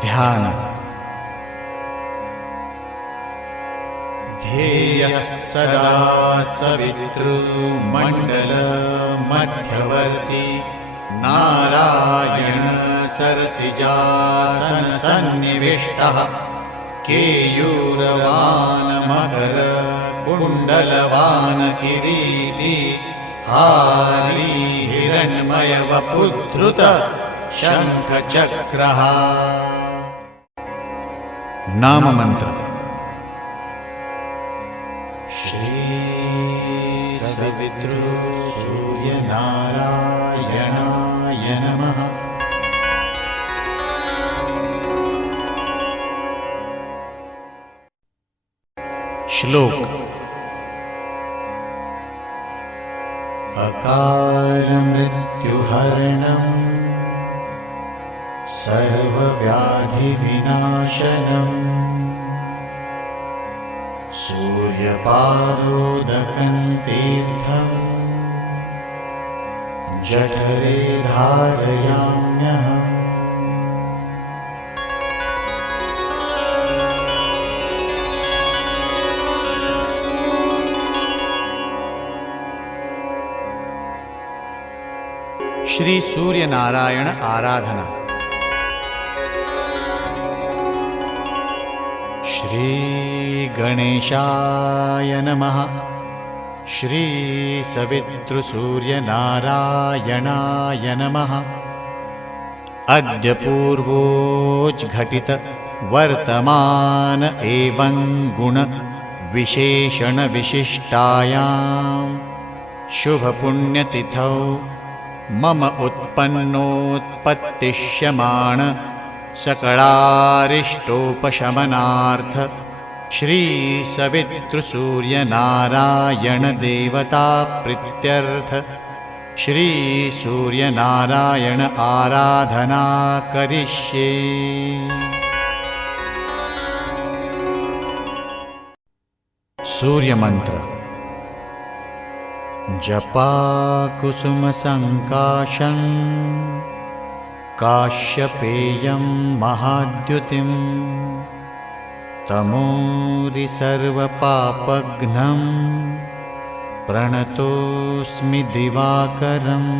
ध्यान। ध्येयः सदा सवितृमण्डलमध्यवर्ती नारायण सरसिजासन सन्निविष्टः केयूरवान मकर कुण्डलवान किरीटी हारी हिरण्मय वपुधृत शंखचक्रः। नाम मंत्र। श्री सवितृ सूर्य नारायणाय नमः। श्लोक। अकाल मृत्युहरणम् सर्वव्याधिविनाशनम् सूर्यपादोदकं तीर्थम् जठरे धारयाम्यहम्। श्री सूर्य नारायण आराधना। श्री गणेशाय नमः। श्री सवितृ सूर्य नारायणाय नमः। अद्य पूर्वोज्घटित वर्तमान एवं गुण विशेषण विशिष्टायां शुभ पुण्यतिथौ मम उत्पन्नोत्पत्तिष्यमाण सकलारिष्टोपशमनार्थ श्री सवितृ सूर्य नारायण देवता प्रीत्यर्थ श्री सूर्य नारायण आराधना करिष्ये। सूर्य मंत्र। जपाकुसुम संकाशं काश्यपेयं महाद्युतिं तमोरि सर्वपापघ्नं प्रणतोऽस्मि दिवाकरम्।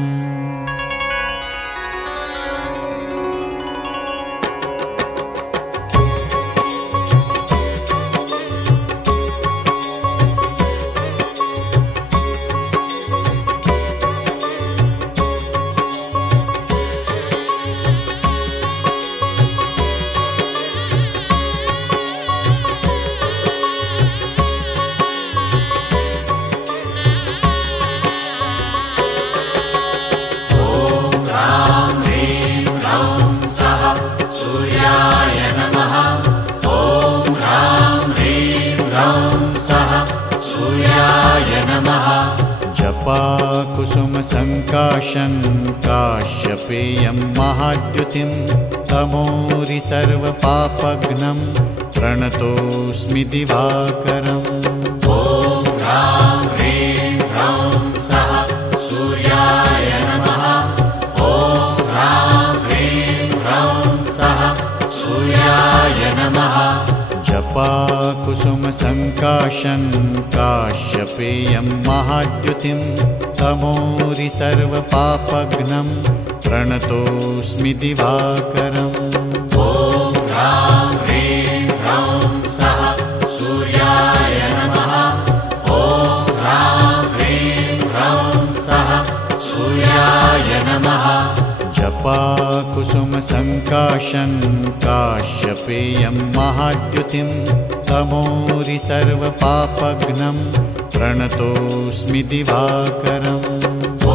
जपाकुसुम संकाशं काश्यपेयं महाद्युतिं तमोरि सर्वपापघ्नं प्रणतोऽस्मि दिवाकरम्। ॐ ह्रां ह्रीं ह्रौं सः सूर्याय नमः। ॐ ह्रां ह्रीं ह्रौं सः सूर्याय नमः। जपाकुसुम संकाशं काश्यपेयं महाद्युतिं तमोरि सर्वपापघ्नं प्रणतोऽस्मि दिवाकरम्। ॐ ह्रां ह्रीं ह्रौं सः सूर्याय नमः। ॐ ह्रां ह्रीं ह्रौं सः सूर्याय नमः। जपाकुसुम संकाशं काश्यपेयं महाद्युतिं तमोरि सर्वपापघ्नं प्रणतोऽस्मि दिवाकरम्। ॐ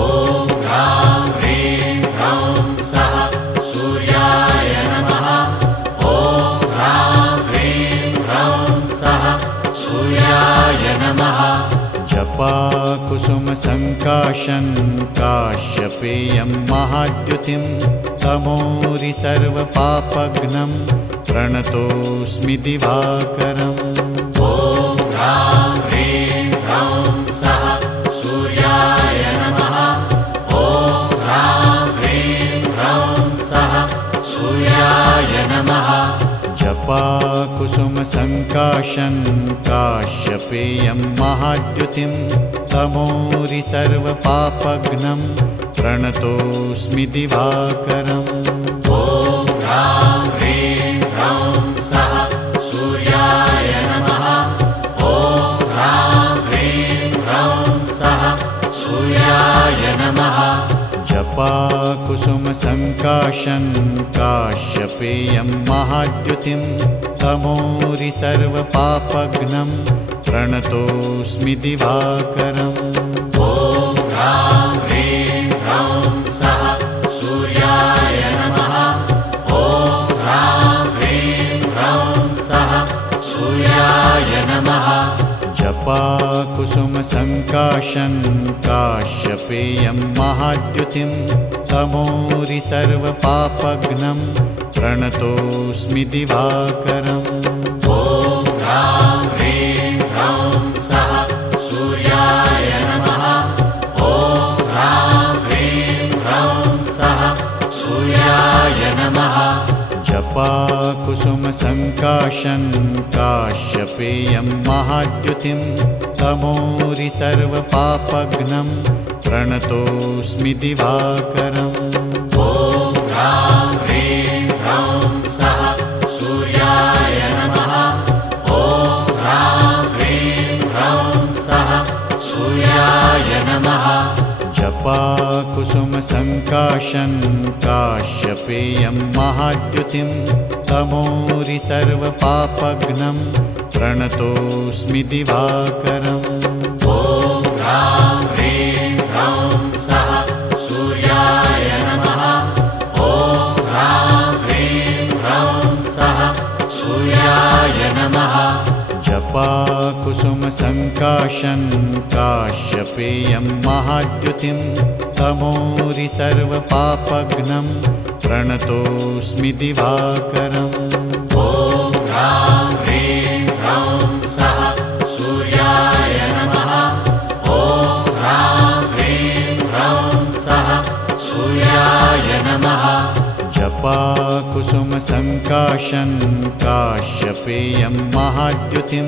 ह्रां ह्रीं ह्रौं सः सूर्याय नमः। ॐ ह्रां ह्रीं ह्रौं सः सूर्याय नमः। जपाकुसुम संकाशं काश्यपेयं महाद्युतिं तमोरि सर्वपापघ्नं प्रणतोऽस्मि दिवाकरम्। ॐ ह्रां ह्रीं ह्रौं सः सूर्याय नमः। ॐ ह्रां ह्रीं ह्रौं सः सूर्याय नमः जपाकुसुमसङ्काशं काश्यपेयं महाद्युतिं तमोरि सर्वपापघ्नं प्रणतोऽस्मि दिवाकरम् ॐ ह्रां ह्रीं ह्रौं सः सूर्याय नमः ॐ ह्रां ह्रीं ह्रौं सः सूर्याय नमः जपाकुसुमसङ्काशं काश्यपेयं महाद्युतिं तमोरि सर्वपापघ्नं प्रणतोऽस्मि दिवाकरम् ॐ ह्रां ह्रीं ह्रौं सः सूर्याय नमः ॐ ह्रां ह्रीं ह्रौं सः सूर्याय नमः जपाकुसुमसङ्काशं काश्यपेयं महाद्युतिं तमोरि सर्वपापघ्नं प्रणतोऽस्मि दिवाकरम् ॐ ह्रां ह्रीं ह्रौं सः सूर्याय नमः ॐ ह्रां ह्रीं ह्रौं सः सूर्याय नमः जपाकुसुमसङ्काशं काश्यपेयं महाद्युतिं तमोरि सर्वपापघ्नं प्रणतोऽस्मि दिवाकरम् ॐ ह्रां ह्रीं ह्रौं सः सूर्याय नमः ॐ ह्रां ह्रीं ह्रौं सः सूर्याय नमः जपाकुसुमसङ्काशं काश्यपेयं महाद्युतिं तमोरि सर्वपापघ्नं प्रणतोऽस्मि दिवाकरम् ॐ ह्रां ह्रीं ह्रौं सः सूर्याय नमः ॐ ह्रां ह्रीं ह्रौं सः सूर्याय नमः जपाकुसुमसङ्काशं काश्यपेयं महाद्युतिं तमोरि सर्वपापघ्नं प्रणतोऽस्मि दिवाकरम् ॐ ह्रां ह्रीं ह्रौं सः सूर्याय नमः ॐ ह्रां ह्रीं ह्रौं सः सूर्याय नमः जपाकुसुमसङ्काशं काश्यपेयं महाद्युतिं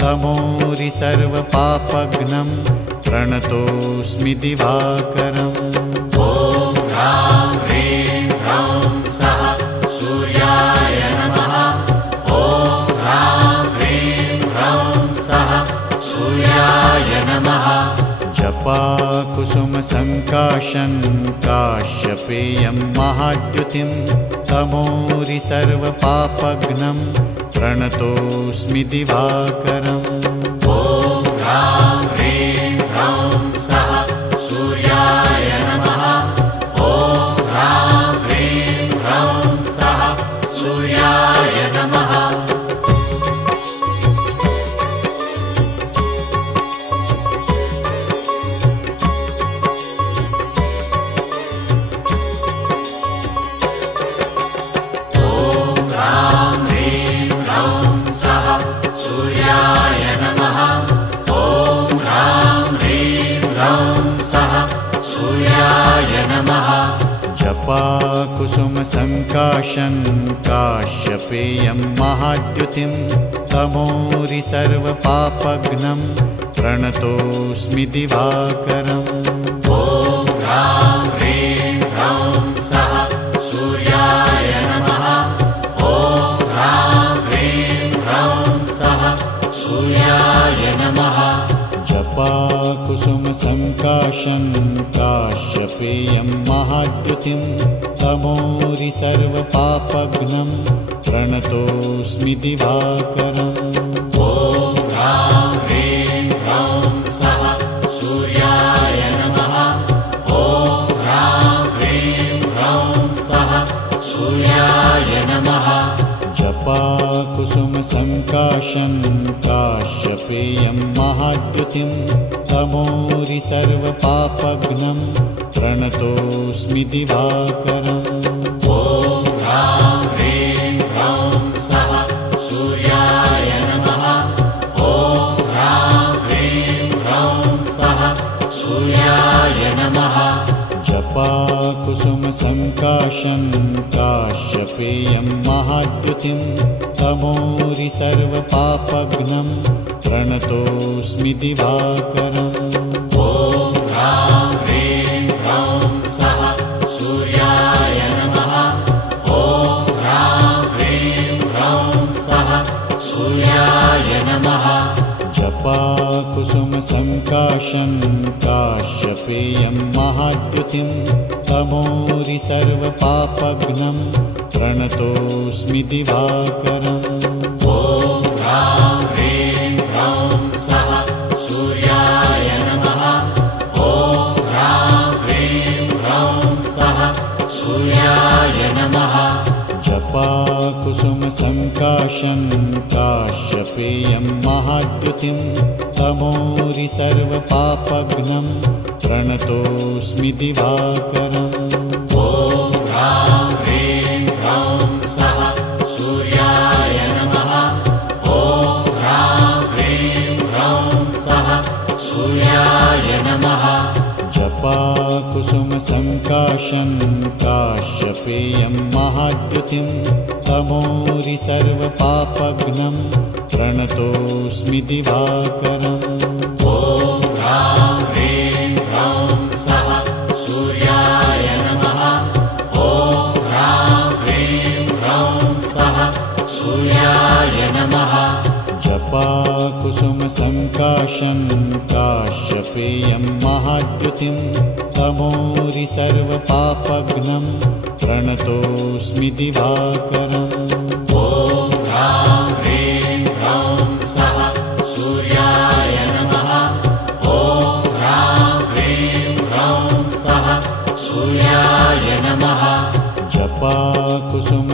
तमोरि सर्वपापघ्नं प्रणतोऽस्मि दिवाकरम् ॐ ह्रां ह्रीं ह्रौं सः सूर्याय नमः ॐ ह्रां ह्रीं ह्रौं सः सूर्याय नमः जपाकुसुमसङ्काशं काश्यपेयं महाद्युतिं तमोरि सर्वपापघ्नं प्रणतोऽस्मि दिवाकरम् ॐ ह्रां ह्रीं ह्रौं सः सूर्याय नमः ॐ ह्रां ह्रीं ह्रौं सः सूर्याय नमः सूर्याय नमः ॐ ह्रां ह्रीं ह्रौं सः सूर्याय नमः जपाकुसुमसङ्काशं काश्यपेयं महाद्युतिं तमोरि सर्वपापघ्नं प्रणतोऽस्मि दिवाकरम् ॐ ह्रां ह्रीं ह्रौं सः सूर्याय नमः ॐ ह्रां ह्रीं ह्रौं सः सूर्याय नमः जपाकुसुमसङ्काशं काश्यपेयं महाद्युतिं तमोरि सर्वपापघ्नं प्रणतोऽस्मि दिवाकरम् ॐ ह्रां ह्रीं ह्रौं सः सूर्याय नमः ॐ ह्रां ह्रीं ह्रौं सः सूर्याय नमः जपाकुसुमसङ्काशं काश्यपेयं महाद्युतिं तमोरि सर्वपापघ्नं प्रणतोऽस्मि दिवाकरम् ॐ ह्रां ह्रीं ह्रौं सः सूर्याय नमः ॐ ह्रां ह्रीं ह्रौं सः सूर्याय नमः जपाकुसुमसङ्काशं सङ्काशं काश्यपेयं महाद्युतिं तमोरि सर्वपापघ्नं प्रणतोऽस्मि दिवाकरम् ॐ ह्रां ह्रीं ह्रौं सः सूर्याय नमः। ॐ ह्रां ह्रीं ह्रौं सः सूर्याय नमः। जपाकुसुमसङ्काशं काश्यपेयं महाद्युतिं तमोरि सर्वपापघ्नं प्रणतोऽस्मि दिवाकरम् ॐ ह्रां ह्रीं ह्रौं सः सूर्याय नमः। ॐ ह्रां ह्रीं ह्रौं सः सूर्याय नमः। जपाकुसुमसङ्काशं काश्यपेयं महाद्युतिं तमोरि सर्वपापघ्नं प्रणतोऽस्मि दिवाकरम् ॐ ह्रां ह्रीं ह्रौं सः सूर्याय नमः। ॐ ह्रां ह्रीं ह्रौं सः सूर्याय नमः। जपाकुसुमसङ्काशं काश्यपेयं महाद्युतिं तमोरि सर्वपापघ्नं प्रणतोऽस्मि दिवाकरम् ॐ ह्रां ह्रीं ह्रौं सः सूर्याय नमः। ॐ ह्रां ह्रीं ह्रौं सः सूर्याय नमः। जपाकुसुमसङ्काशं काश्यपेयं महाद्युतिं तमोरि सर्वपापघ्नं प्रणतोऽस्मि दिवाकरम् ॐ ह्रां ह्रीं ह्रौं सः सूर्याय नमः। ॐ ह्रां ह्रीं ह्रौं सः सूर्याय नमः। जपाकुसुमसङ्काशं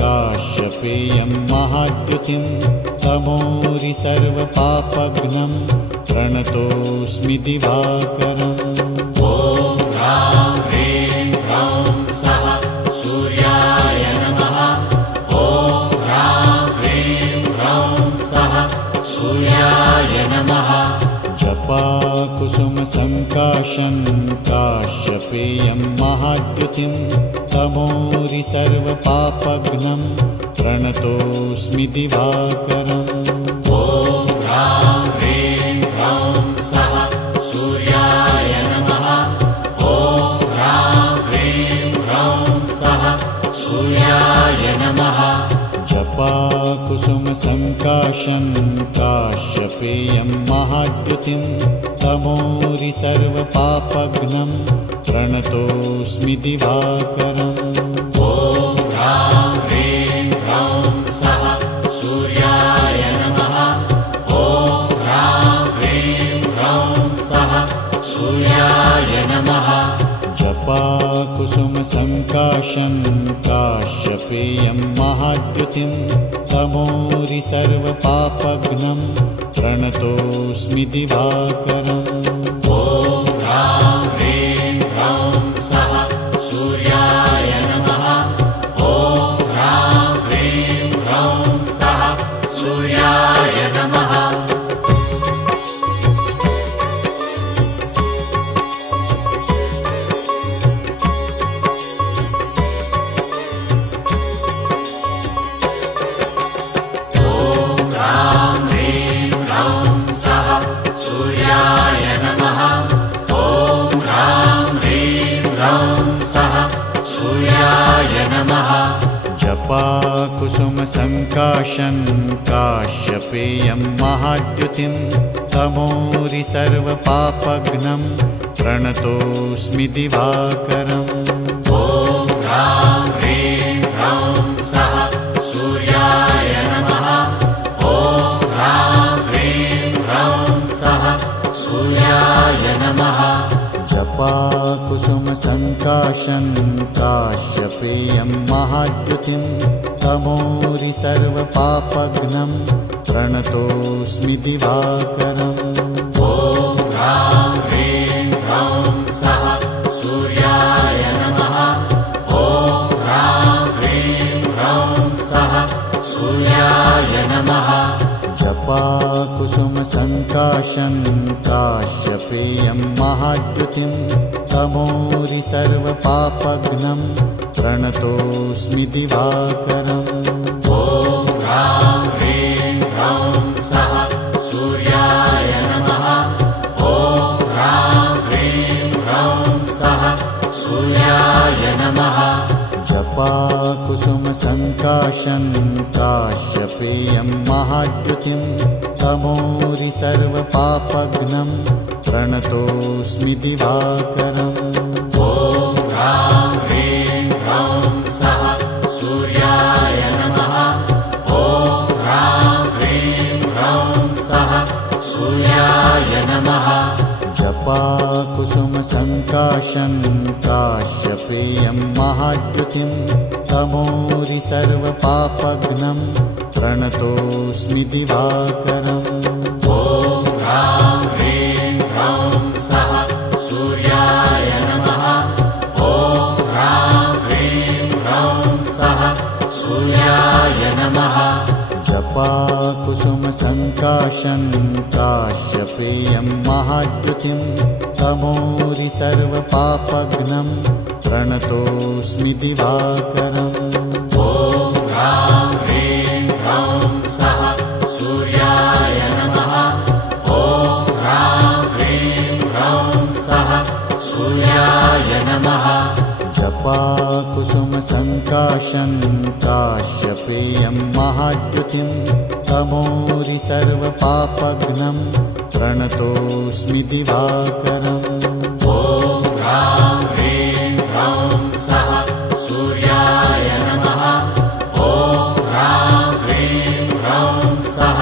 काश्यपेयं महाद्युतिं तमोरि सर्वपापघ्नं प्रणतोऽस्मि दिवाकरम् ॐ ह्रां ह्रीं ह्रौं सः सूर्याय नमः। ॐ ह्रां ह्रीं ह्रौं सः सूर्याय नमः। जपाकुसुमसङ्काशं काश्यपेयं महाद्युतिं तमोरि सर्वपापघ्नं प्रणतोऽस्मि दिवाकरम् ॐ ह्रां ह्रीं ह्रौं सः सूर्याय नमः। ॐ ह्रां ह्रीं ह्रौं सः सूर्याय नमः। जपाकुसुमसङ्काशं काश्यपेयं महाद्युतिं तमोरि सर्वपापघ्नं प्रणतोऽस्मि दिवाकरम् ॐ ह्रां ह्रीं ह्रौं सः सूर्याय नमः। ॐ ह्रां ह्रीं ह्रौं सः सूर्याय नमः। जपाकुसुमसङ्काशं काश्यपेयं महाद्युतिं तमोरि सर्वपापघ्नं प्रणतोऽस्मि दिवाकरम् ॐ ह्रां ह्रीं ह्रौं सः सूर्याय नमः। ॐ ह्रां ह्रीं ह्रौं सः सूर्याय नमः। सूर्याय नमः। ॐ ह्रां ह्रीं ह्रौं सः सूर्याय नमः। जपाकुसुमसङ्काशं काश्यपेयं महाद्युतिं तमोरि सर्वपापघ्नं प्रणतोऽस्मि दिवाकरम् ॐ ह्रां ह्रीं ह्रौं सः सूर्याय नमः। ॐ ह्रां ह्रीं ह्रौं सः सूर्याय नमः। जपाकुसुमसङ्काशं काश्यपेयं महाद्युतिं तमोरि सर्वपापघ्नं प्रणतोऽस्मि दिवाकरम् ॐ ह्रां ह्रीं ह्रौं सः सूर्याय नमः। ॐ ह्रां ह्रीं ह्रौं सः सूर्याय नमः। जपाकुसुमसङ्काशं जपाकुसुमसङ्काशं काश्यपेयं महाद्युतिं तमोरि सर्वपापघ्नं प्रणतोऽस्मि दिवाकरम्। ॐ ह्रां ह्रीं ह्रौं सः सूर्याय नमः। ॐ ह्रां ह्रीं ह्रौं सः सूर्याय नमः। जपाकुसुमसङ्काशं काश्यपेयं महाद्युतिं तमोरि सर्वपापघ्नं प्रणतोऽस्मि दिवाकरम्। ॐ ह्रां ह्रीं ह्रौं सः सूर्याय नमः। ॐ ह्रां ह्रीं ह्रौं सः सूर्याय नमः। जपाकुसुमसङ्काशं काश्यपेयं महाद्युतिं तमोरि सर्वपापघ्नं प्रणतोऽस्मि दिवाकरम्। ॐ ह्रां ह्रीं ह्रौं सः सूर्याय नमः। ॐ ह्रां ह्रीं ह्रौं सः सूर्याय नमः। जपाकुसुमसङ्काशं काश्यपेयं महाद्युतिं तमोरि सर्वपापघ्नं प्रणतोऽस्मि दिवाकरम्। ॐ ह्रां ह्रीं ह्रौं सः सूर्याय नमः। ॐ ह्रां ह्रीं ह्रौं सः सूर्याय नमः। जपाकुसुमसङ्काशं काश्यपेयं महाद्युतिं तमोरि सर्वपापघ्नं प्रणतोऽस्मि दिवाकरम्। ॐ ह्रां ह्रीं ह्रौं सः सूर्याय नमः। ॐ ह्रां ह्रीं ह्रौं सः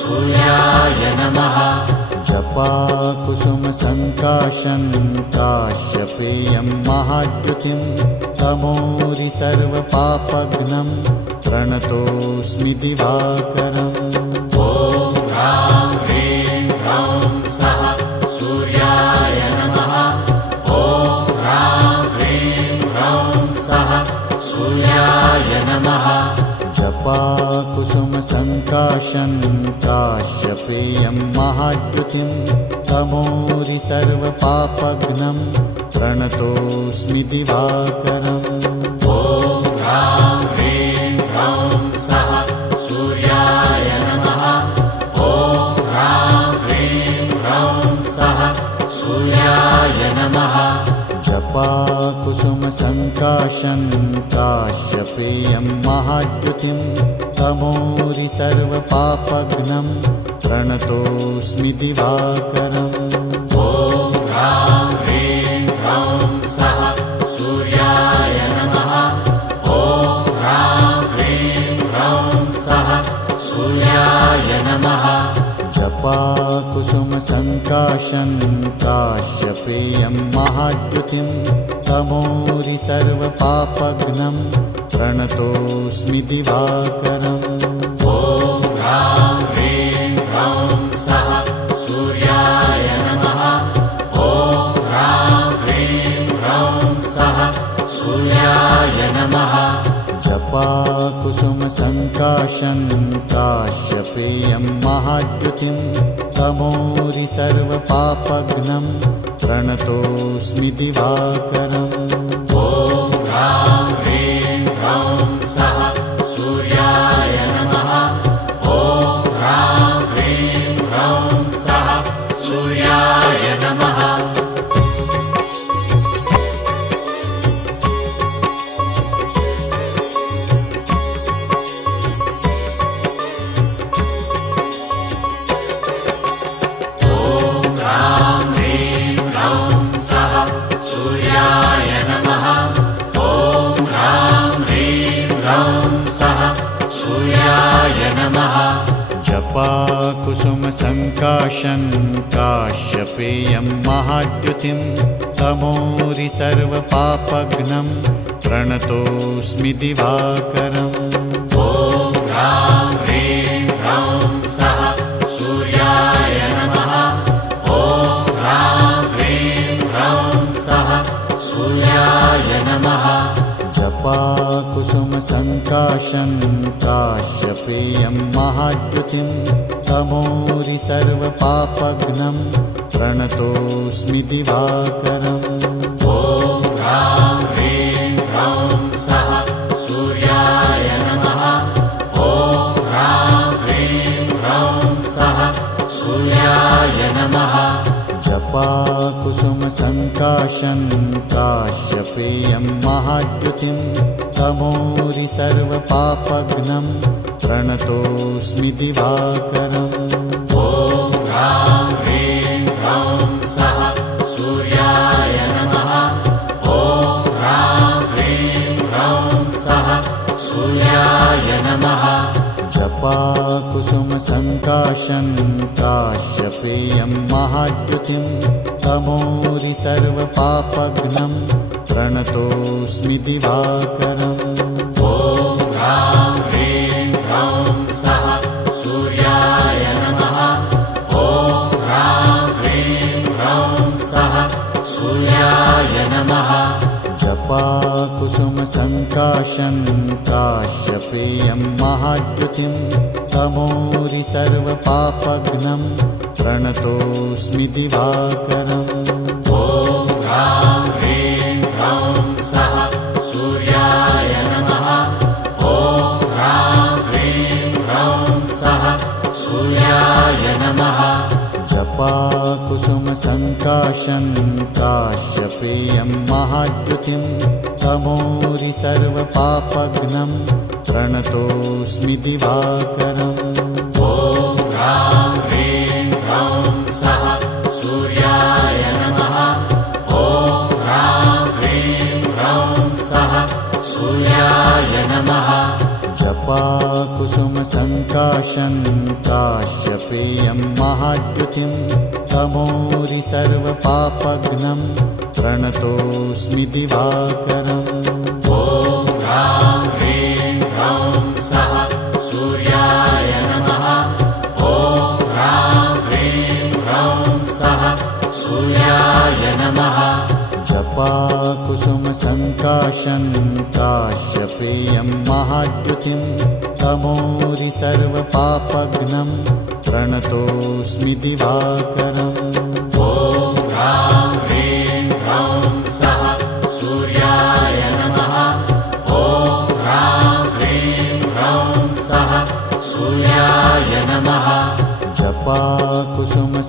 सूर्याय नमः। जपाकुसुमसङ्काशं काश्यपेयं महाद्युतिं तमोरि सर्वपापघ्नं प्रणतोऽस्मि दिवाकरम्। ॐ ह्रां ह्रीं ह्रौं सः सूर्याय नमः। ॐ ह्रां ह्रीं ह्रौं सः सूर्याय नमः। जपाकुसुमसङ्काशं काश्यपेयं महाद्युतिं तमोरि सर्वपापघ्नं प्रणतोऽस्मि दिवाकरम्। ॐ ह्रां ह्रीं ह्रौं सः सूर्याय नमः। ॐ ह्रां ह्रीं ह्रौं सः सूर्याय नमः। जपाकुसुमसङ्काशं काश्यपेयं महाद्युतिं तमोरि सर्वपापघ्नं प्रणतोऽस्मि दिवाकरम्। ॐ ह्रां ह्रीं ह्रौं सः सूर्याय नमः। ॐ ह्रां ह्रीं ह्रौं सः सूर्याय नमः। जपाकुसुमसङ्काशं काश्यपेयं महाद्युतिं तमोरि सर्वपापघ्नं प्रणतोऽस्मि दिवाकरम्। ॐ ह्रां ह्रीं ह्रौं सः सूर्याय नमः। ॐ ह्रां ह्रीं ह्रौं सः सूर्याय नमः। जपाकुसुमसङ्काशं काश्यपेयं महाद्युतिं तमोरि सर्वपापघ्नं प्रणतोऽस्मि दिवाकरम्। ॐ ह्रां ह्रीं ह्रौं सः सूर्याय नमः। ॐ ह्रां ह्रीं ह्रौं सः सूर्याय नमः। जपाकुसुमसङ्काशं काश्यपेयं महाद्युतिं तमोरि सर्वपापघ्नं प्रणतोऽस्मि दिवाकरम्। ॐ ह्रां ह्रीं ह्रौं सः सूर्याय नमः। ॐ ह्रां ह्रीं ह्रौं सः सूर्याय नमः। जपाकुसुमसङ्काशं जपाकुसुमसङ्काशं काश्यपेयं महाद्युतिं तमोरि सर्वपापघ्नं प्रणतोऽस्मि दिवाकरम्। ॐ ह्रां ह्रीं ह्रौं सः सूर्याय नमः। ॐ ह्रां ह्रीं ह्रौं सः सूर्याय नमः। जपाकुसुमसङ्काशं काश्यपेयं महाद्युतिं तमोरि सर्वपापघ्नं प्रणतोऽस्मि दिवाकरम्। ॐ ह्रां ह्रीं ह्रौं सः सूर्याय नमः। ॐ ह्रां ह्रीं ह्रौं सः सूर्याय नमः। जपाकुसुमसङ्काशं काश्यपेयं महाद्युतिं तमोरि सर्वपापघ्नं प्रणतोऽस्मि दिवाकरम्। ॐ ह्रां ह्रीं ह्रौं सः सूर्याय नमः। ॐ ह्रां ह्रीं ह्रौं सः सूर्याय नमः। जपाकुसुमसङ्काशं काश्यपेयं महाद्युतिं तमोरि सर्वपापघ्नं प्रणतोऽस्मि दिवाकरम्। ॐ ह्रां ह्रीं ह्रौं सः सूर्याय नमः। ॐ ह्रां ह्रीं ह्रौं सः सूर्याय नमः। जपाकुसुमसङ्काशं काश्यपेयं महाद्युतिं तमोरि सर्वपापघ्नं प्रणतोऽस्मि दिवाकरम्। ॐ ह्रां ह्रीं ह्रौं सः सूर्याय नमः। ॐ ह्रां ह्रीं ह्रौं सः सूर्याय नमः। जपाकुसुमसङ्काशं काश्यपेयं महाद्युतिं तमोरि सर्वपापघ्नं प्रणतोऽस्मि दिवाकरम्। ॐ ह्रां ह्रीं ह्रौं सः सूर्याय नमः। ॐ ह्रां ह्रीं ह्रौं सः सूर्याय नमः। जपाकुसुमसङ्काशं काश्यपेयं महाद्युतिं तमोरि सर्वपापघ्नं प्रणतोऽस्मि दिवाकरम्। ॐ ह्रां ह्रीं ह्रौं सः सूर्याय नमः। ॐ ह्रां ह्रीं ह्रौं सः सूर्याय नमः। जपाकुसुमसङ्काशं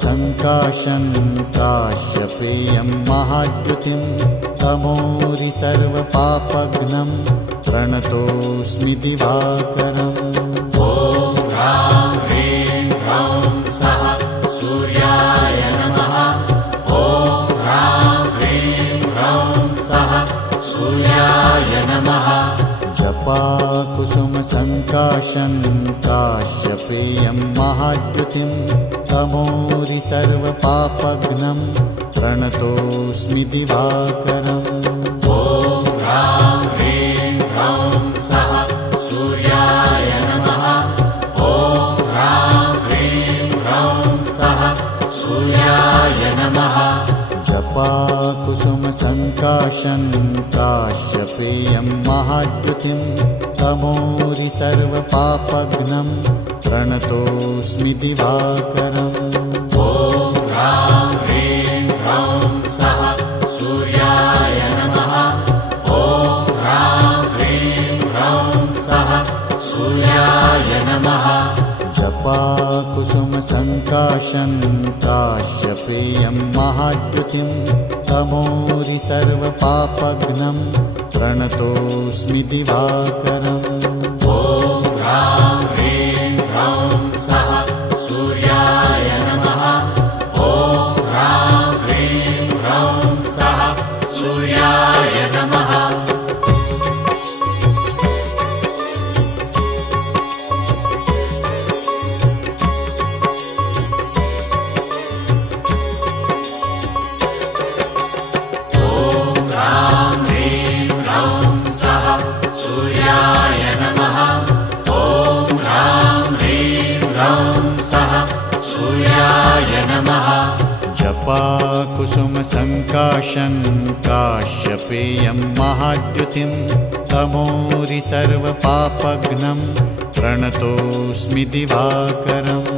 काश्यपेयं महाद्युतिं तमोरि सर्वपापघ्नं प्रणतोऽस्मि दिवाकरम्। ॐ ह्रां ह्रीं ह्रौं सः सूर्याय नमः। ॐ ह्रां ह्रीं ह्रौं सः सूर्याय नमः। जपाकुसुमसङ्काशं काश्यपेयं महाद्युतिं तमोरि सर्वपापघ्नं प्रणतोऽस्मि दिवाकरम्। ॐ ह्रां ह्रीं ह्रौं सः सूर्याय नमः। ॐ ह्रां ह्रीं ह्रौं सः सूर्याय नमः। जपाकुसुमसङ्काशं काश्यपेयं महाद्युतिं तमोरि सर्वपापघ्नं प्रणतोऽस्मि दिवाकरम्। ॐ ह्रां ह्रीं ह्रौं सः सूर्याय नमः। ॐ ह्रां ह्रीं ह्रौं सः सूर्याय नमः। जपाकुसुमसङ्काशं काश्यपेयं महाद्युतिं तमोरि सर्वपापघ्नं प्रणतोऽस्मि दिवाकरम्। ॐ ह्रां ह्रीं ह्रौं सः सूर्याय नमः। ॐ ह्रां ह्रीं ह्रौं सः सूर्याय नमः। सूर्याय नमः। ॐ ह्रां ह्रीं ह्रौं सः सूर्याय नमः। जपाकुसुमसङ्काशं काश्यपेयं महाद्युतिं तमोरि सर्वपापघ्नं प्रणतोऽस्मि दिवाकरम्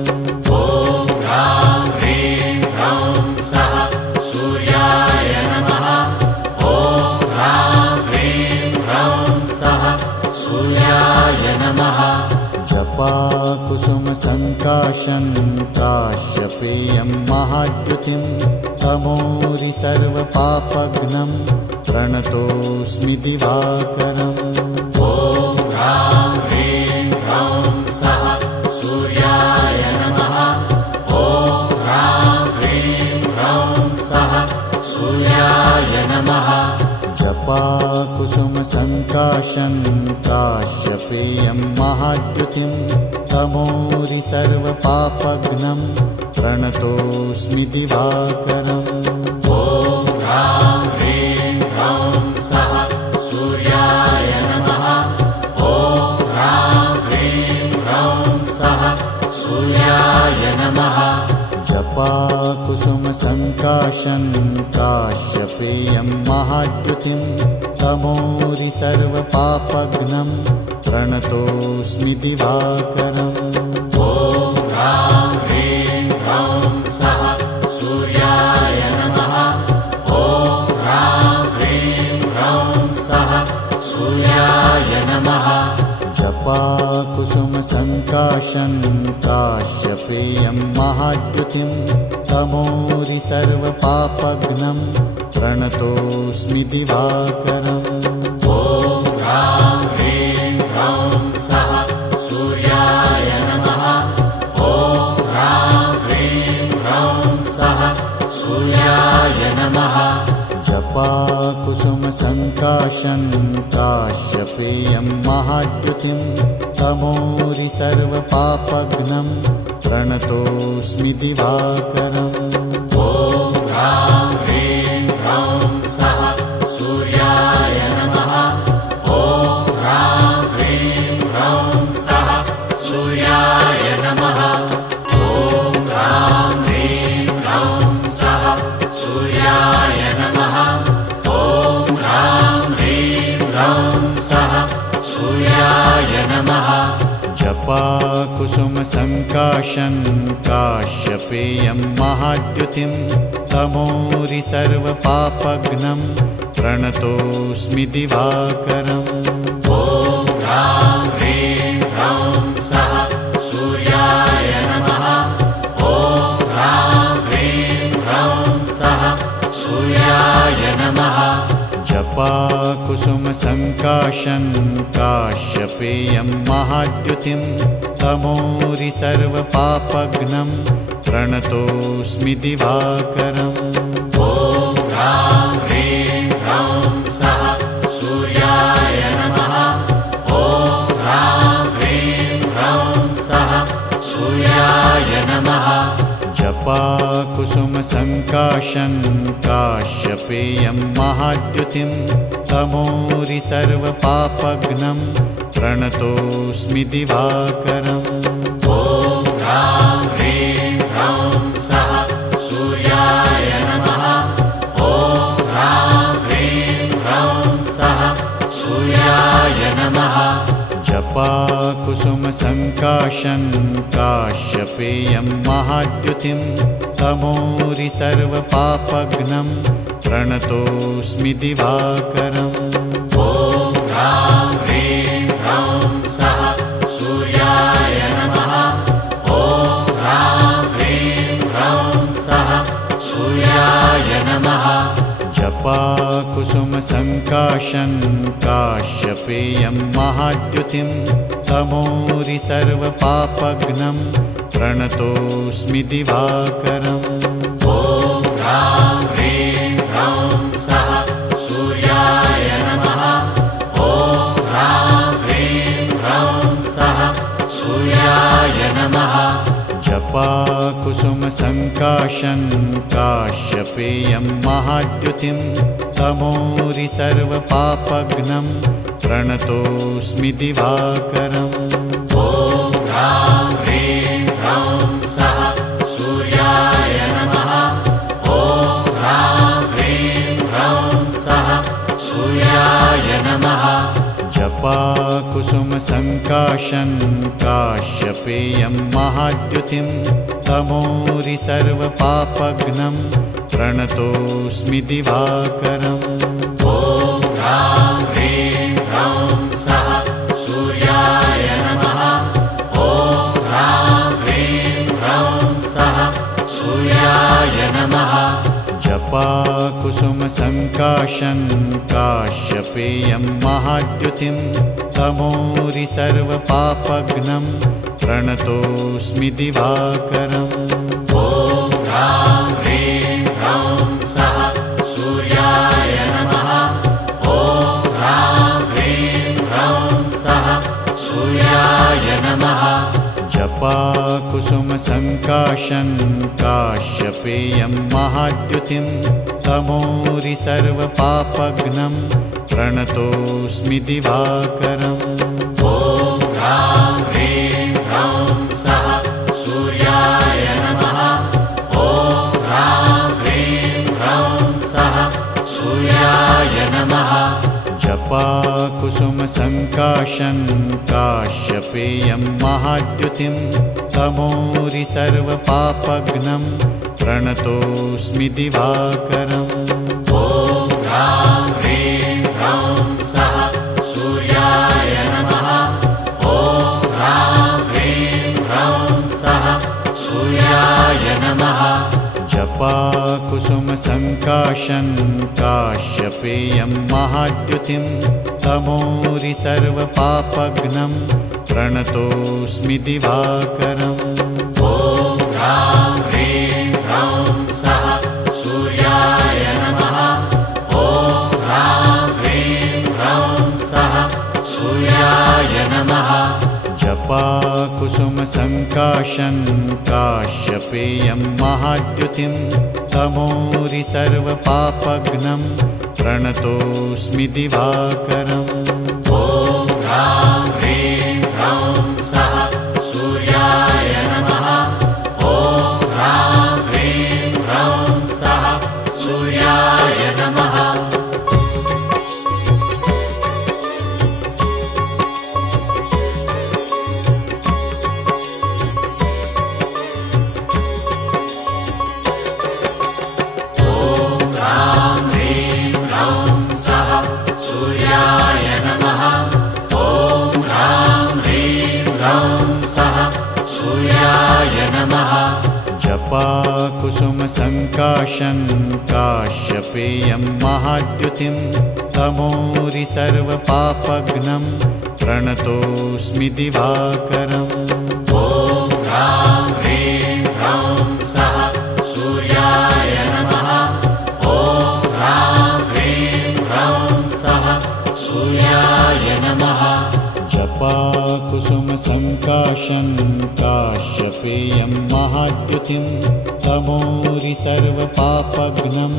ॐ ह्रां ह्रीं ह्रौं सः सूर्याय नमः ॐ ह्रां ह्रीं ह्रौं सः सूर्याय नमः जपाकुसुमसङ्काशं काश्यपेयं महाद्युतिं तमोरि सर्वपापघ्नं प्रणतोऽस्मि दिवाकरम् ॐ ह्रां ह्रीं ह्रौं सः सूर्याय नमः ॐ ह्रां ह्रीं ह्रौं सः सूर्याय नमः जपाकुसुमसङ्काशं काश्यपेयं महाद्युतिं तमोरि सर्वपापघ्नं प्रणतोऽस्मि दिवाकरम् ॐ ह्रां ह्रीं ह्रौं सः सूर्याय नमः ॐ ह्रां ह्रीं ह्रौं सः सूर्याय नमः जपाकुसुमसङ्काशं काश्यपेयं महाद्युतिं तमोरि सर्वपापघ्नं प्रणतोऽस्मि दिवाकरम् ॐ ह्रां ह्रीं ह्रौं सः सूर्याय नमः ॐ ह्रां ह्रीं ह्रौं सः सूर्याय नमः जपाकुसुमसङ्काशं काश्यपेयं महाद्युतिं तमोरि सर्वपापघ्नं प्रणतोऽस्मि दिवाकरम् ॐ ह्रां ह्रीं ह्रौं सः सूर्याय नमः ॐ ह्रां ह्रीं ह्रौं सः सूर्याय नमः जपाकुसुमसङ्काशं काश्यपेयं महाद्युतिं तमोरि सर्वपापघ्नं प्रणतोऽस्मि दिवाकरम् ॐ ह्रां ह्रीं ह्रौं सः सूर्याय नमः ॐ ह्रां ह्रीं ह्रौं सः सूर्याय नमः ॐ ह्रां ह्रीं ह्रौं सः सूर्याय नमः ॐ ह्रां ह्रीं ह्रौं सः सूर्याय नमः जपाकुसुमसङ्काशं काश्यपेयं महाद्युतिं तमोरि सर्वपापघ्नं प्रणतोऽस्मि दिवाकरम् ॐ ह्रां ह्रीं ह्रौं सः सूर्याय नमः ॐ ह्रां ह्रीं ह्रौं सः सूर्याय नमः जपाकुसुमसङ्काशं काश्यपेयं महाद्युतिं तमोरि सर्वपापघ्नं प्रणतोऽस्मि दिवाकरम् ॐ ह्रां ह्रीं ह्रौं सः सूर्याय नमः ॐ ह्रां ह्रीं ह्रौं सः सूर्याय नमः जपाकुसुमसङ्काशं काश्यपेयं महाद्युतिं तमोरि सर्वपापघ्नं प्रणतोऽस्मि दिवाकरम् ॐ ह्रां ह्रीं ह्रौं सः सूर्याय नमः ॐ ह्रां ह्रीं ह्रौं सः सूर्याय नमः जपाकुसुमसङ्काशं काश्यपेयं महाद्युतिं तमोरि सर्वपापघ्नं प्रणतोऽस्मि दिवाकरम् ॐ ह्रां ह्रीं ह्रौं सः सूर्याय नमः ॐ ह्रां ह्रीं ह्रौं सः सूर्याय नमः जपाकुसुमसङ्काशं काश्यपेयं महाद्युतिं तमोरि सर्वपापघ्नं प्रणतोऽस्मि दिवाकरम् ॐ ह्रां ह्रीं ह्रौं सः सूर्याय नमः ॐ ह्रां ह्रीं ह्रौं सः सूर्याय नमः जपाकुसुमसङ्काशं काश्यपेयं महाद्युतिं तमोरि सर्वपापघ्नं प्रणतोऽस्मि दिवाकरम् ॐ ह्रां ह्रीं ह्रौं सः सूर्याय नमः ॐ ह्रां ह्रीं ह्रौं सः सूर्याय नमः जपाकुसुमसङ्काशं काश्यपेयं महाद्युतिं तमोरि सर्वपापघ्नं प्रणतोऽस्मि दिवाकरम्। ॐ ह्रां ह्रीं ह्रौं सः सूर्याय नमः। ॐ ह्रां ह्रीं ह्रौं सः सूर्याय नमः। जपाकुसुमसङ्काशं काश्यपेयं महाद्युतिं तमोरि सर्वपापघ्नं प्रणतोऽस्मि दिवाकरम्। ॐ ह्रां ह्रीं ह्रौं सः सूर्याय नमः। ॐ ह्रां ह्रीं ह्रौं सः सूर्याय नमः। जपाकुसुमसङ्काशं काश्यपेयं महाद्युतिं तमोरि सर्वपापघ्नं प्रणतोऽस्मि दिवाकरम्। ॐ ह्रां ह्रीं ह्रौं सः सूर्याय नमः। ॐ ह्रां ह्रीं ह्रौं सः सूर्याय नमः। जपाकुसुमसङ्काशं काश्यपेयं महाद्युतिं तमोरि सर्वपापघ्नं प्रणतोऽस्मि दिवाकरम्। ॐ ह्रां ह्रीं ह्रौं सः सूर्याय नमः। ॐ ह्रां ह्रीं ह्रौं सः सूर्याय नमः। जपाकुसुमसङ्काशं काश्यपेयं महाद्युतिं तमोरि सर्वपापघ्नं प्रणतोऽस्मि दिवाकरम्। ॐ ह्रां ह्रीं ह्रौं सः सूर्याय नमः। ॐ ह्रां ह्रीं ह्रौं सः सूर्याय नमः। जपाकुसुमसङ्काशं काश्यपेयं महाद्युतिं तमोरि सर्वपापघ्नं प्रणतोऽस्मि दिवाकरम्। ॐ ह्रां ह्रीं ह्रौं सः सूर्याय नमः। ॐ ह्रां ह्रीं ह्रौं सः सूर्याय नमः। सूर्याय नमः। ॐ ह्रां ह्रीं ह्रौं सः सूर्याय नमः। जपाकुसुमसङ्काशं काश्यपेयं महाद्युतिं तमोरि सर्वपापघ्नं प्रणतोऽस्मि दिवाकरम्। ॐ ह्रां ह्रीं ह्रौं सः सूर्याय नमः। ॐ ह्रां ह्रीं ह्रौं सः सूर्याय नमः। जपाकुसुमसङ्काशं काश्यपेयं महाद्युतिं तमोरि सर्वपापघ्नं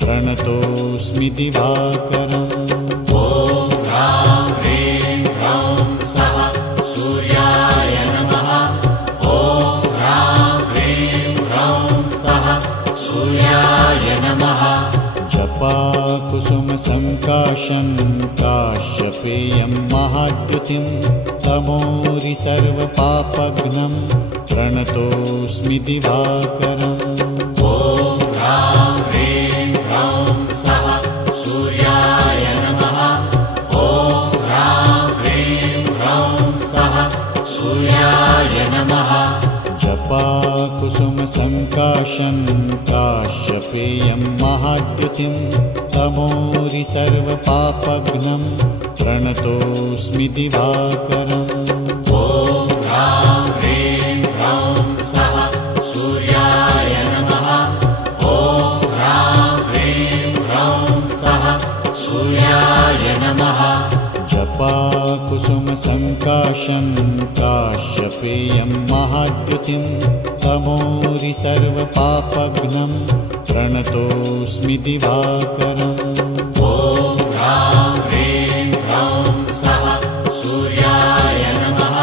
प्रणतोऽस्मि दिवाकरम्। ॐ ह्रां ह्रीं ह्रौं सः सूर्याय नमः। ॐ ह्रां ह्रीं ह्रौं सः सूर्याय नमः। जपाकुसुमसङ्काशं काश्यपेयं महाद्युतिं तमोरि सर्वपापघ्नं प्रणतोऽस्मि दिवाकरम्। ॐ ह्रां ह्रीं ह्रौं सः सूर्याय नमः। ॐ ह्रां ह्रीं ह्रौं सः सूर्याय नमः। जपाकुसुमसङ्काशं काश्यपेयं महाद्युतिं तमोरि सर्वपापघ्नं प्रणतोऽस्मि दिवाकरम्। ॐ ह्रां ह्रीं ह्रौं सः सूर्याय नमः। ॐ ह्रां ह्रीं ह्रौं सः सूर्याय नमः। जपाकुसुमसङ्काशं काश्यपेयं महाद्युतिं तमोरि सर्वपापघ्नं प्रणतोऽस्मि दिवाकरम्। ॐ ह्रां ह्रीं ह्रौं सः सूर्याय नमः।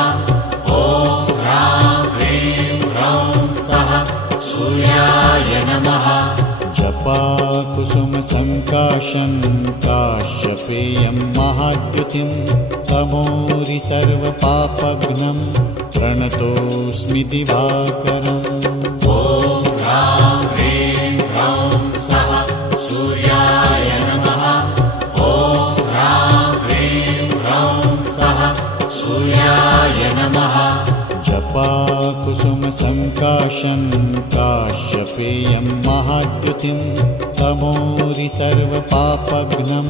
ॐ ह्रां ह्रीं ह्रौं सः सूर्याय नमः। जपाकुसुमसङ्काशं जपाकुसुमसङ्काशं काश्यपेयं महाद्युतिं तमोरि सर्वपापघ्नं प्रणतोऽस्मि दिवाकरम्। ॐ ह्रां ह्रीं ह्रौं सः सूर्याय नमः। ॐ ह्रां ह्रीं ह्रौं सः सूर्याय नमः। जपाकुसुमसङ्काशं काश्यपेयं महाद्युतिं तमोरि सर्वपापघ्नं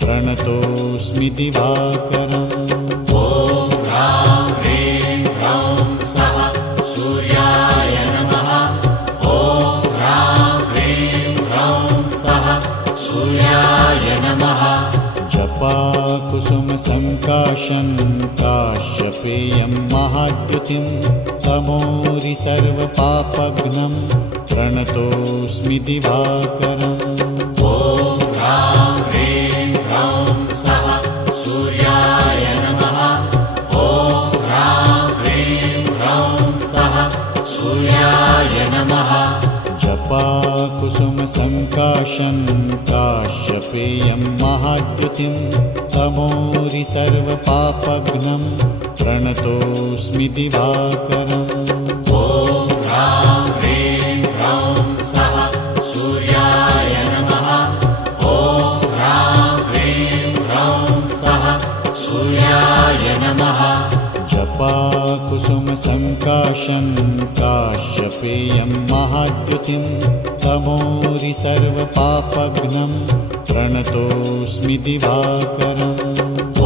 प्रणतोऽस्मि दिवाकरम्। ॐ ह्रां ह्रीं ह्रौं सः सूर्याय नमः। ॐ ह्रां ह्रीं ह्रौं सः सूर्याय नमः। जपाकुसुमसङ्काशं काश्यपेयं महाद्युतिं तमोरि सर्वपापघ्नं प्रणतोऽस्मि दिवाकरम्। ॐ ह्रां ह्रीं ह्रौं सः सूर्याय नमः। ॐ ह्रां ह्रीं ह्रौं सः सूर्याय नमः। जपाकुसुमसङ्काशं काश्यपेयं महाद्युतिं तमोरि सर्वपापघ्नं प्रणतोऽस्मि दिवाकरम्। ॐ ह्रां ह्रीं ह्रौं सः सूर्याय नमः। ॐ ह्रां ह्रीं ह्रौं सः सूर्याय नमः। जपाकुसुमसङ्काशं काश्यपेयं महाद्युतिं तमोरि सर्वपापघ्नं प्रणतोऽस्मि दिवाकरम्।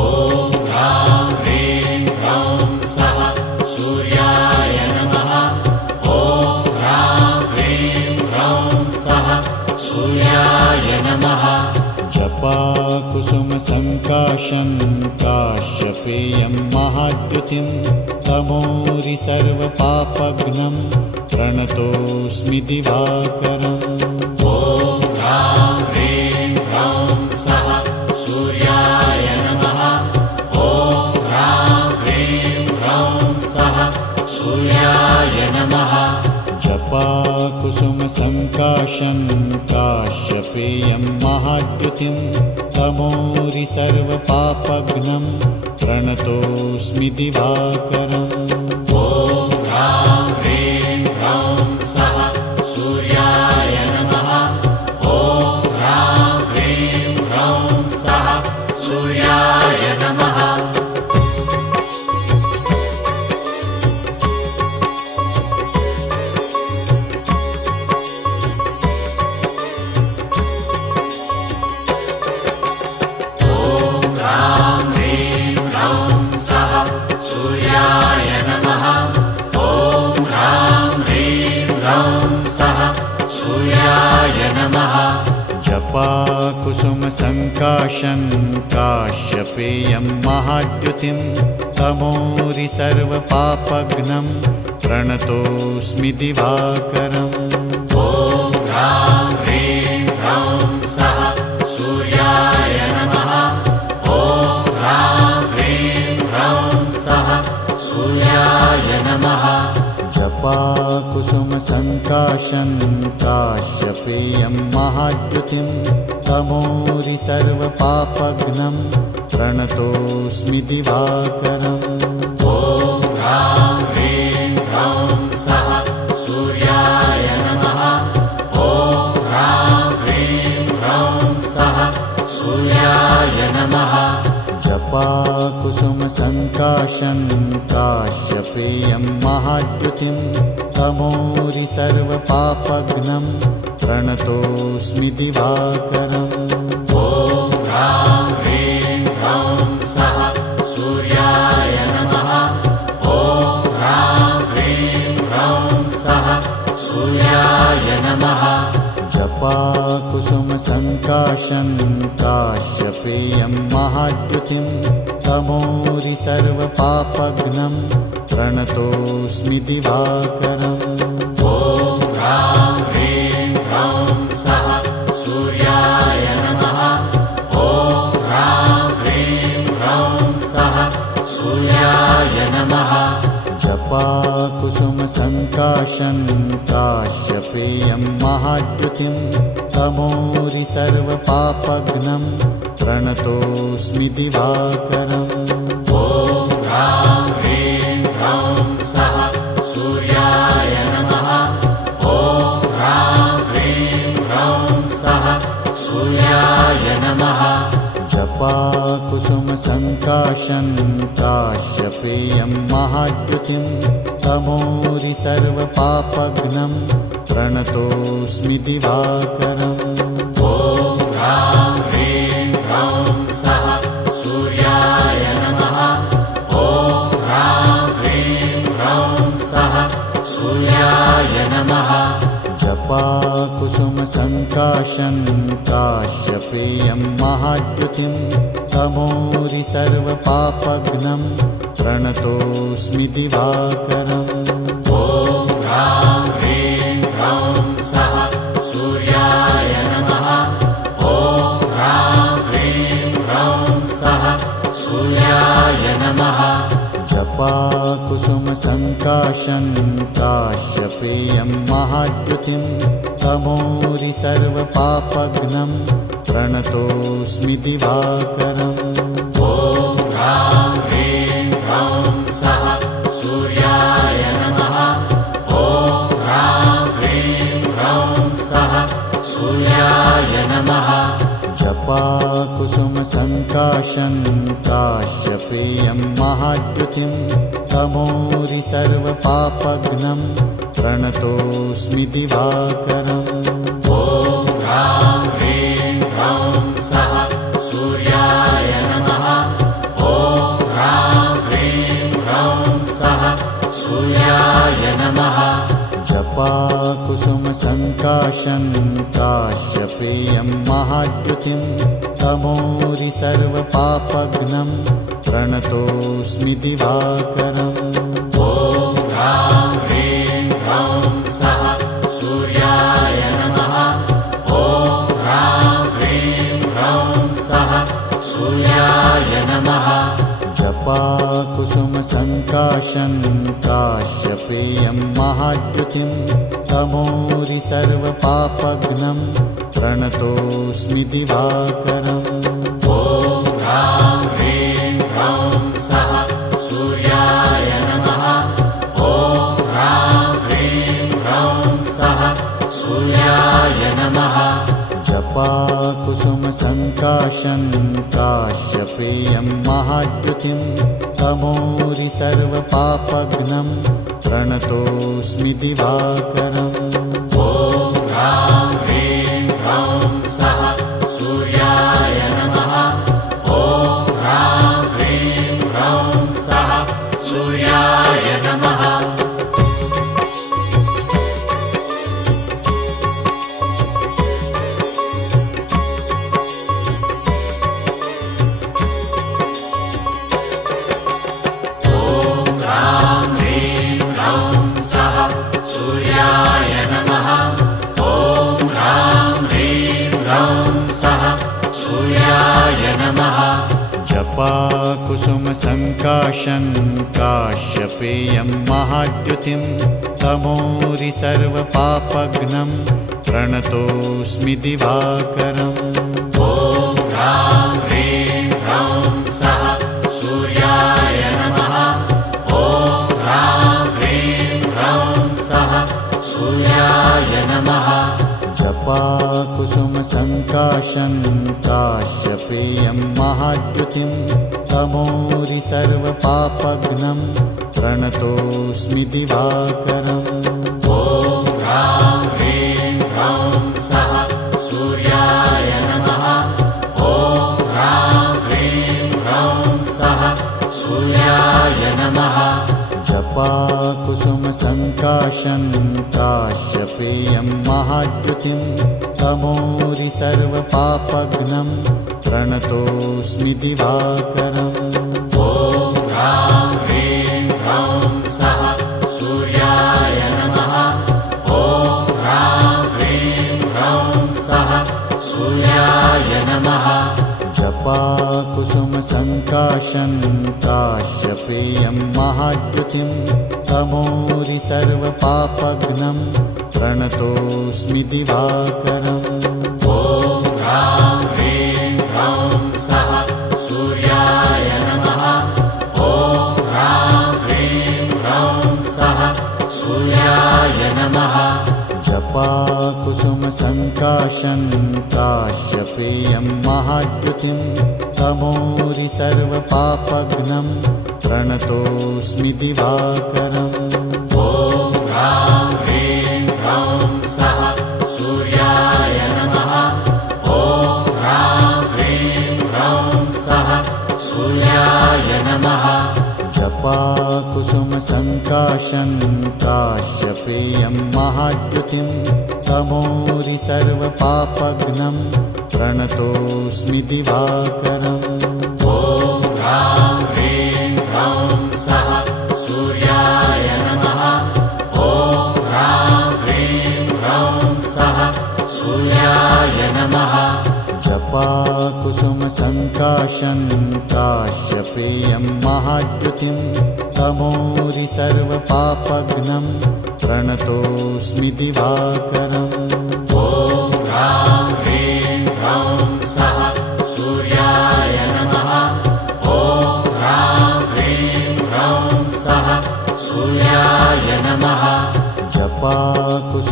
ॐ ह्रां ह्रीं ह्रौं सः सूर्याय नमः। ॐ ह्रां ह्रीं ह्रौं सः सूर्याय नमः। जपाकुसुमसङ्काशं काश्यपेयं महाद्युतिं तमोरि सर्वपापघ्नं प्रणतोऽस्मि दिवाकरम्। ॐ ह्रां ह्रीं ह्रौं सः सूर्याय नमः। ॐ ह्रां ह्रीं ह्रौं सः सूर्याय नमः। जपाकुसुमसङ्काशं काश्यपेयं महाद्युतिं तमोरि सर्वपापघ्नं प्रणतोऽस्मि दिवाकरम्। ॐ ह्रां ह्रीं ह्रौं सः सूर्याय नमः। ॐ ह्रां ह्रीं ह्रौं सः सूर्याय नमः। जपाकुसुमसङ्काशं काश्यपेयं महाद्युतिं तमोरि सर्वपापघ्नं प्रणतोऽस्मि दिवाकरम्। ॐ ह्रां ह्रीं ह्रौं सः सूर्याय नमः। ॐ ह्रां ह्रीं ह्रौं सः सूर्याय नमः। जपाकुसुमसङ्काशं काश्यपेयं महाद्युतिं तमोरि सर्वपापघ्नं प्रणतोऽस्मि दिवाकरम्। ॐ ह्रां ह्रीं ह्रौं सः सूर्याय नमः। ॐ ह्रां ह्रीं ह्रौं सः सूर्याय नमः। जपाकुसुमसङ्काशं काश्यपेयं महाद्युतिं तमोरि सर्वपापघ्नं प्रणतोऽस्मि दिवाकरम्। ॐ ह्रां ह्रीं ह्रौं सः सूर्याय नमः। ॐ ह्रां ह्रीं ह्रौं सः सूर्याय नमः। जपाकुसुमसङ्काशं काश्यपेयं महाद्युतिं तमोरि सर्वपापघ्नं प्रणतोऽस्मि दिवाकरम्। ॐ ह्रां ह्रीं ह्रौं सः सूर्याय नमः। ॐ ह्रां ह्रीं ह्रौं सः सूर्याय नमः। जपाकुसुमसङ्काशं काश्यपेयं महाद्युतिं तमोरि सर्वपापघ्नं प्रणतोऽस्मि दिवाकरम्। ॐ ह्रां ह्रीं ह्रौं सः सूर्याय नमः। ॐ ह्रां ह्रीं ह्रौं सः सूर्याय नमः। जपाकुसुमसङ्काशं काश्यपेयं महाद्युतिं तमोरि सर्वपापघ्नं प्रणतोऽस्मि दिवाकरम्। ॐ ह्रां ह्रीं ह्रौं सः सूर्याय नमः। ॐ ह्रां ह्रीं ह्रौं सः सूर्याय नमः। जपाकुसुमसङ्काशं काश्यपेयं महाद्युतिं तमोरि सर्वपापघ्नं प्रणतोऽस्मि दिवाकरम्। ॐ ह्रां ह्रीं ह्रौं सः सूर्याय नमः। ॐ ह्रां ह्रीं ह्रौं सः सूर्याय नमः। जपाकुसुमसङ्काशं काश्यपेयं महाद्युतिं तमोरि सर्वपापघ्नं प्रणतोऽस्मि दिवाकरम्। ॐ ह्रां ह्रीं ह्रौं सः सूर्याय नमः। ॐ ह्रां ह्रीं ह्रौं सः सूर्याय नमः। जपाकुसुमसङ्काशं काश्यपेयं महाद्युतिं तमोरि सर्वपापघ्नं प्रणतोऽस्मि दिवाकरम्। ॐ ह्रां ह्रीं ह्रौं सः सूर्याय नमः। ॐ ह्रां ह्रीं ह्रौं सः सूर्याय नमः। जपाकुसुमसङ्काशं काश्यपेयं महाद्युतिं तमोरि सर्वपापघ्नं प्रणतोऽस्मि दिवाकरम्। ॐ ह्रां ह्रीं ह्रौं सः सूर्याय नमः। ॐ ह्रां ह्रीं ह्रौं सः सूर्याय नमः। जपाकुसुमसङ्काशं काश्यपेयं महाद्युतिं तमोरि सर्वपापघ्नं प्रणतोऽस्मि दिवाकरम्। ॐ ह्रां ह्रीं ह्रौं सः सूर्याय नमः। ॐ ह्रां ह्रीं ह्रौं सः सूर्याय नमः। जपाकुसुमसङ्काशं काश्यपेयं महाद्युतिं तमोरि सर्वपापघ्नं प्रणतोऽस्मि दिवाकरम्। ॐ ह्रां ह्रीं ह्रौं सः सूर्याय नमः। ॐ ह्रां ह्रीं ह्रौं सः सूर्याय नमः। सूर्याय नमः। ॐ ह्रां ह्रीं ह्रौं सः सूर्याय नमः। जपाकुसुमसङ्काशं काश्यपेयं महाद्युतिं तमोरि सर्वपापघ्नं प्रणतोऽस्मि दिवाकरम्। ॐ ह्रां ह्रीं ह्रौं सः सूर्याय नमः। ॐ ह्रां ह्रीं ह्रौं सः सूर्याय नमः। जपाकुसुमसङ्काशं काश्यपेयं महाद्युतिं तमोरि सर्वपापघ्नं प्रणतोऽस्मि दिवाकरम्। ॐ ह्रां ह्रीं ह्रौं सः सूर्याय नमः। ॐ ह्रां ह्रीं ह्रौं सः सूर्याय नमः। जपाकुसुमसङ्काशं काश्यपेयं महाद्युतिं तमोरि सर्वपापघ्नं प्रणतोऽस्मि दिवाकरम्। ॐ ह्रां ह्रीं ह्रौं सः सूर्याय नमः। ॐ ह्रां ह्रीं ह्रौं सः सूर्याय नमः। जपाकुसुमसङ्काशं काश्यपेयं काश्यप्रियं महाद्युतिं तमोरि सर्वपापघ्नं प्रणतोऽस्मि दिवाकरम् ॐ ह्रां ह्रीं ह्रौं सः सूर्याय नमः। ॐ ह्रां ह्रीं ह्रौं सः सूर्याय नमः। जपाकुसुमसङ्काशं काश्यप्रियं महाद्युतिं तमोरि सर्वपापघ्नं प्रणतोऽस्मि दिवाकरम् ॐ ह्रां ह्रीं ह्रौं सः सूर्याय नमः। ॐ ह्रां ह्रीं ह्रौं सः सूर्याय नमः। जपाकुसुमसङ्काशं काश्यप्रियं महाद्युतिं तमोरि सर्वपापघ्नं प्रणतोऽस्मि दिवाकरम् ॐ ह्रां ह्रीं ह्रौं सः सूर्याय नमः। ॐ ह्रां ह्रीं ह्रौं सः सूर्याय नमः। जपाकुसुमसङ्काशं काश्यप्रियं महाद्युतिं तमोरि सर्वपापघ्नं प्रणतोऽस्मि दिवाकरम् ॐ ह्रां ह्रीं ह्रौं सः सूर्याय नमः। ॐ ह्रां ह्रीं ह्रौं सः सूर्याय नमः। जपाकुसुमसङ्काशं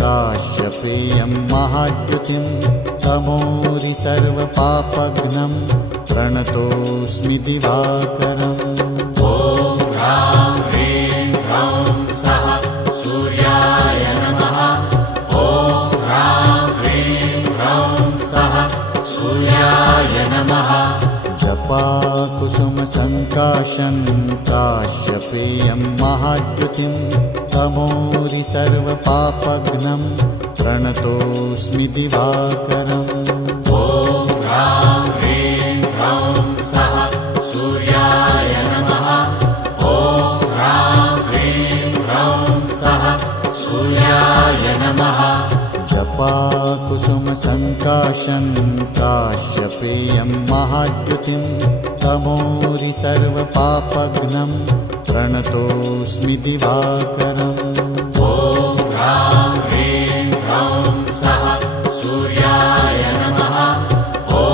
काश्यप्रियं महाद्युतिं तमोरि सर्वपापघ्नं प्रणतोऽस्मि दिवाकरम् ॐ ह्रां ह्रीं ह्रौं सः सूर्याय नमः। ॐ ह्रां ह्रीं ह्रौं सः सूर्याय नमः। जपाकुसुमसङ्काशं काश्यप्रियं महाद्युतिं तमोरि सर्वपापघ्नं प्रणतोऽस्मि दिवाकरम् ॐ ह्रां ह्रीं ह्रौं सः सूर्याय नमः। ॐ ह्रां ह्रीं ह्रौं सः सूर्याय नमः। जपाकुसुमसङ्काशं काश्यप्रियं महाद्युतिं तमोरि सर्वपापघ्नं प्रणतोऽस्मि दिवाकरम् ॐ ह्रां ह्रीं ह्रौं सः सूर्याय नमः। ॐ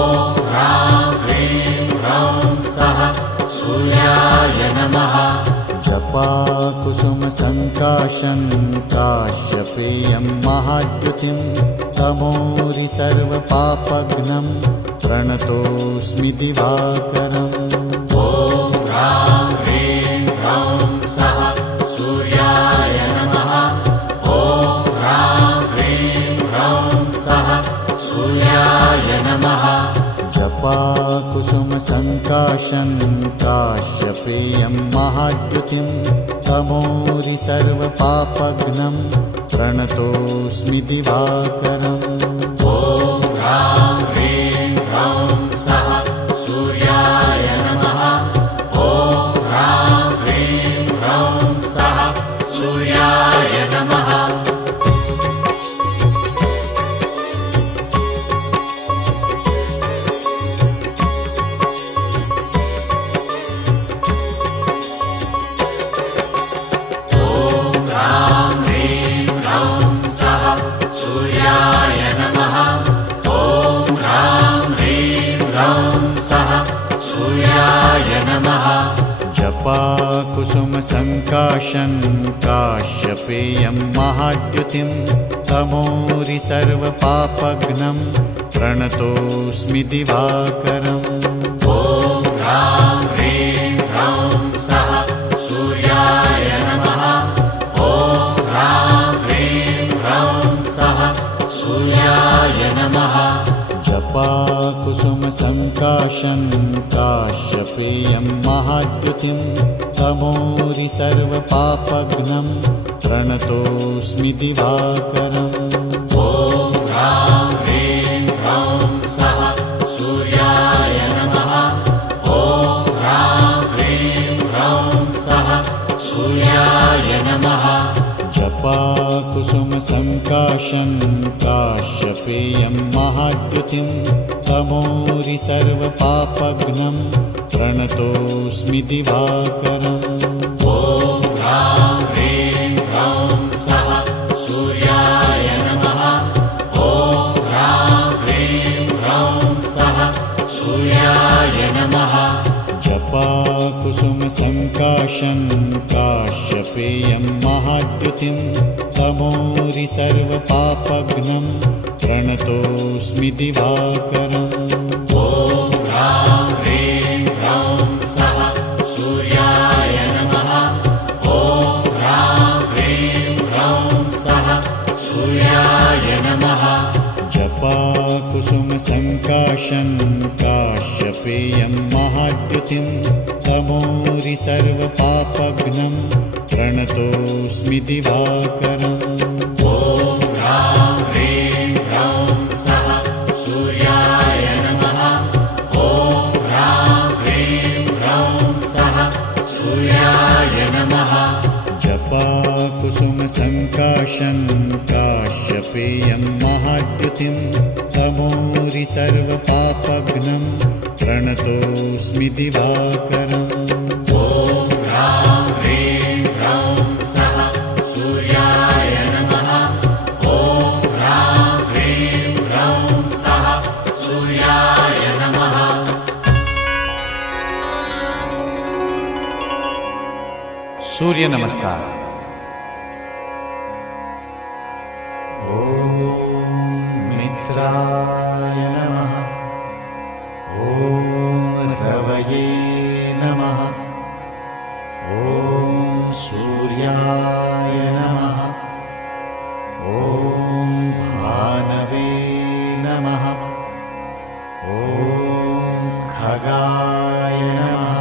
ह्रां ह्रीं ह्रौं सः सूर्याय नमः। जपाकुसुमसङ्काशं काश्यप्रियं महाद्युतिं तमोरि सर्वपापघ्नं प्रणतोऽस्मि दिवाकरम् ॐ ह्रां ह्रीं ह्रौं सः सूर्याय नमः। ॐ ह्रां ह्रीं ह्रौं सः सूर्याय नमः। जपाकुसुमसङ्काशं काश्यप्रियं महाद्युतिं तमोरि सर्वपापघ्नं प्रणतोऽस्मि दिवाकरम् ॐ ह्रां ह्रीं ह्रौं सः सूर्याय नमः। ॐ ह्रां ह्रीं ह्रौं सः सूर्याय नमः। सूर्याय नमः। ॐ ह्रां ह्रीं ह्रौं सः सूर्याय नमः। जपाकुसुमसङ्काशं काश्यप्रियं महाद्युतिं तमोरि सर्वपापघ्नं प्रणतोऽस्मि दिवाकरम् ॐ ह्रां ह्रीं ह्रौं सः सूर्याय नमः। ॐ ह्रां ह्रीं ह्रौं सः सूर्याय नमः। जपाकुसुमसङ्काशं काश्यप्रियं महाद्युतिं तमोरि सर्वपापघ्नं प्रणतोऽस्मि दिवाकरम् ॐ ह्रां ह्रीं ह्रौं सः सूर्याय नमः। ॐ ह्रां ह्रीं ह्रौं सः सूर्याय नमः। जपाकुसुमसङ्काशं कुसुमसङ्काशं काश्यपेयं महाद्युतिं तमोरि सर्वपापघ्नं प्रणतोऽस्मि दिवाकरम्। ॐ ह्रां ह्रीं ह्रौं सः सूर्याय नमः। ॐ ह्रां ह्रीं ह्रौं सः सूर्याय नमः। जपाकुसुमसङ्काशं काश्यपेयं महाद्युतिं तमोरि सर्वपापघ्नं प्रणतोऽस्मि दिवाकरम्। ॐ ह्रां ह्रीं ह्रौं सः सूर्याय नमः। ॐ ह्रां ह्रीं ह्रौं सः सूर्याय नमः। जपाकुसुमसङ्काशं काश्यपेयं महाद्युतिं तमोरि सर्वपापघ्नं प्रणतोऽस्मि दिवाकरम्। ॐ ह्रां ह्रीं ह्रौं सः सूर्याय नमः। ॐ ह्रां ह्रीं ह्रौं सः सूर्याय नमः। जपाकुसुमसङ्काशं काश्यपेयं महाद्युतिं तमोरि सर्वपापघ्नं प्रणतोऽस्मि दिवाकरम्। ॐ ह्रां ह्रीं ह्रौं सः सूर्याय नमः। ॐ ह्रां ह्रीं ह्रौं सः सूर्याय नमः। सूर्य नमस्कार। ॐ मित्राय नमः। ॐ रवये नमः। ॐ सूर्याय नमः। ॐ भानवे नमः। ॐ खगाय नमः।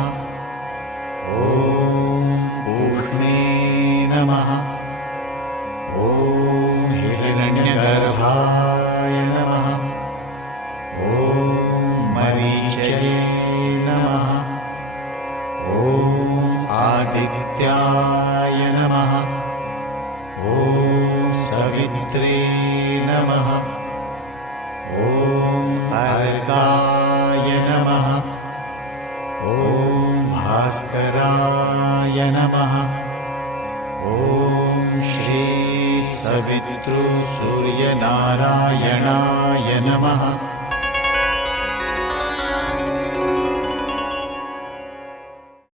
ॐ पूष्णे नमः। ॐ हिरण्यगर्भाय नमः। ॐ मरीचये नमः। ॐ आदित्याय नमः। ॐ सवित्रे नमः। ॐ अर्गाय नमः। ॐ भास्कराय नमः। ॐ श्री सवितृ सूर्यनारायणाय नमः।